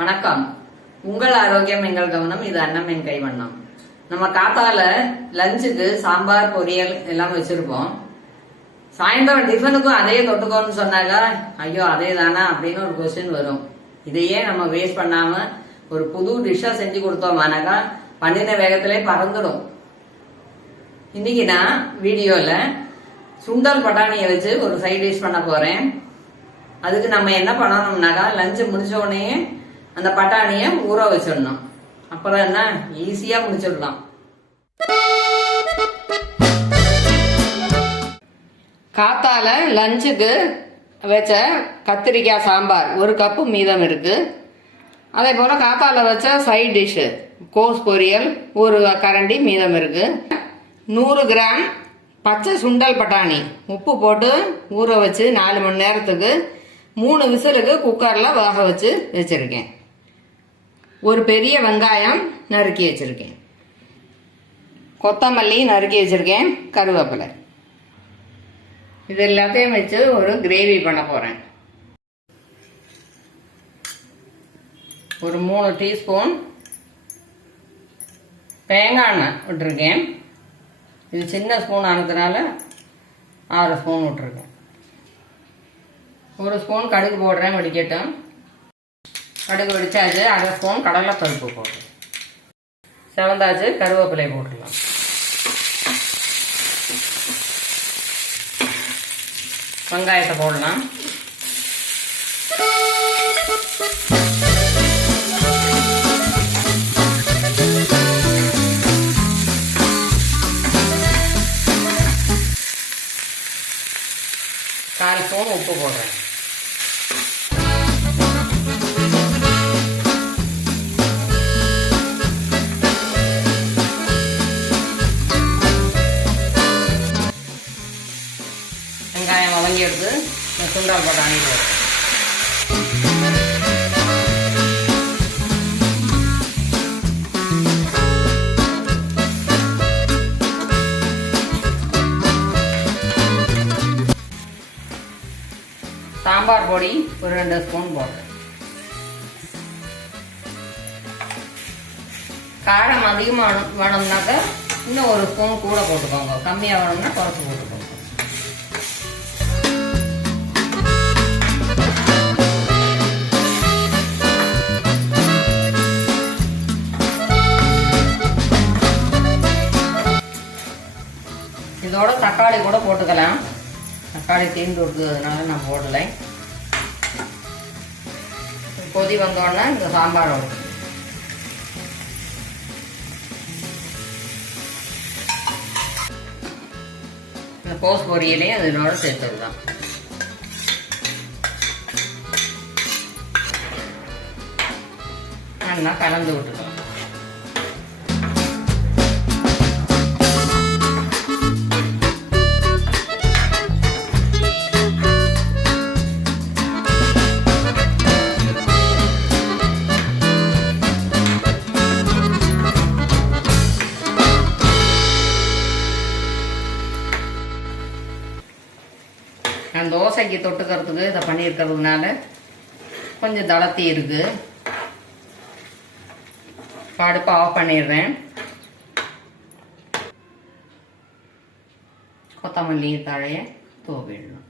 வணக்கம். உங்கள் ஆரோக்கியம் எங்கள் கவனம் இது அன்னம் என் கைவண்ணம். நம்ம காத்தால லஞ்சுக்கு சாம்பார் பொரியல் எல்லாம் வச்சிருப்போம். சாயந்தரம் டிஃபனுக்கும் அதே தொட்டுக்கோன்னு சொன்னாங்க ஐயோ அதே தானா அப்படின்னு ஒரு கொஸ்டின் வரும். இதையே நம்ம வேஸ்ட் பண்ணாம ஒரு புது டிஷ்ஷா செஞ்சு கொடுத்தோமானாக்கா பண்ணின வேகத்திலே பறந்துடும் இன்னைக்கு நான் வீடியோல சுண்டல் பட்டாணியை வச்சு ஒரு சைட் டிஷ் பண்ண போறேன். அதுக்கு நம்ம என்ன பண்ணணும்னாக்கா லஞ்சு முடிச்ச உடனே அந்த பட்டாணியை ஊற வச்சிடணும். அப்புறம் என்ன? ஈஸியா முடிச்சிடலாம். காத்தால லஞ்சுக்கு வச்ச கத்திரிக்காய் சாம்பார் ஒரு கப்பு மீதம் இருக்கு. அதே போல காத்தால வச்ச சைட் டிஷ்ஷு கோஸ் பொரியல் ஒரு கரண்டி மீதம் இருக்கு. நூறு கிராம் பச்சை சுண்டல் பட்டாணி உப்பு போட்டு ஊற வச்சு நாலு மணி நேரத்துக்கு மூணு விசிலுக்கு குக்கரில் வேக வச்சு வச்சுருக்கேன். ஒரு பெரிய வெங்காயம் நறுக்கி வச்சுருக்கேன். கொத்தமல்லி நறுக்கி வச்சுருக்கேன் கருவேப்பிலை. இது எல்லாத்தையும் வச்சு ஒரு கிரேவி பண்ண போகிறேன் ஒரு மூணு டீஸ்பூன் தேங்காய் எண்ணெய் விட்டுருக்கேன். இது சின்ன ஸ்பூன் ஆனதுனால ஆறு ஸ்பூன் விட்டுருக்கேன். ஒரு ஸ்பூன் கடுகு போடுறேன் வடிக்கட்டும். கடுகு வெடிச்சாச்சு அரை ஸ்பூன் கடலை பருப்பு செவந்தாச்சு கருவேப்பிலை போட்டுடலாம். வெங்காயத்தை போடலாம். கால் ஸ்பூன் உப்பு போடுறேன். வெங்காயம் எடுத்து சுண்டால் பட்டாணி போடுறேன் சாம்பார் பொடி ஒரு ரெண்டு ஸ்பூன் போட்டு காரம் அதிகமாக வேணும்னாக்க இன்னும் ஒரு ஸ்பூன் கூட போட்டுக்கோங்க. கம்மியாக வேணும்னா குறைச்சி போட்டுக்கோங்க. இதோட தக்காளி கூட போட்டுக்கலாம். தக்காளி தீர்ந்து விட்டுறதுனால நான் போடலை. கொதி வந்தோடனே இந்த சாம்பாரோட இந்த கோஸ் பொரியலையும் இதனோட சேர்த்துடலாம். நல்லா கலந்து விட்டுக்கலாம் தோசைக்கு தொட்டுக்கிறதுக்கு இதை பண்ணியிருக்கிறதுனால கொஞ்சம் தளர்த்தி இருக்கு. அடுப்பை ஆஃப் பண்ணிடுறேன். கொத்தமல்லி தழைய தூவிடணும்.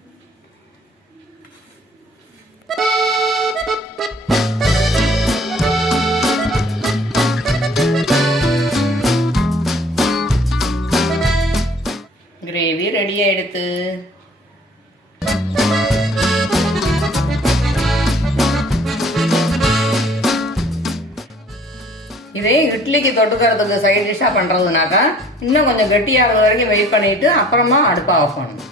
கிரேவி ரெடி ஆயிடுத்து. இதே இட்லிக்கு தொட்டுக்கிறதுக்கு சைட் டிஷ்ஷாக பண்ணுறதுனாக்கா இன்னும் கொஞ்சம் கெட்டியாகிறது வரைக்கும் வெயிட் பண்ணிட்டு அப்புறமா அடுப்பாக ஆஃப் பண்ணணும்.